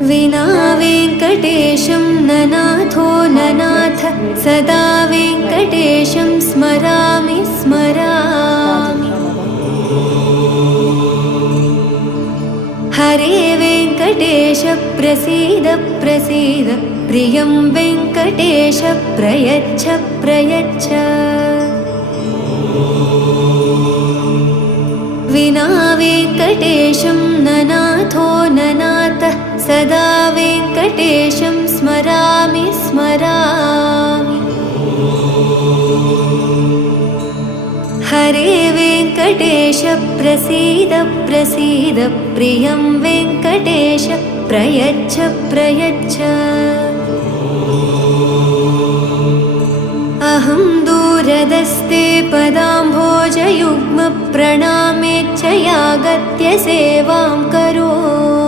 विना वेङ्कटेशं ननाथो ननाथ सदा वेङ्कटेशं स्मरामि स्मरामि। हरे वेङ्कटेश प्रसीद प्रसीद प्रियं वेङ्कटेश प्रयच्छ प्रयच्छ। विना वेङ्कटेशं ननाथो ननाथ सदा वेङ्कटेशं स्मरामि स्मरामि। हरे वेङ्कटेश प्रसीद प्रसीद प्रियं वेङ्कटेश प्रयच्छ प्रयच्छ। अहं दूरदस्ते पदाम्भोजयुग्म प्रणामेच्छयागत्य सेवां करोमि।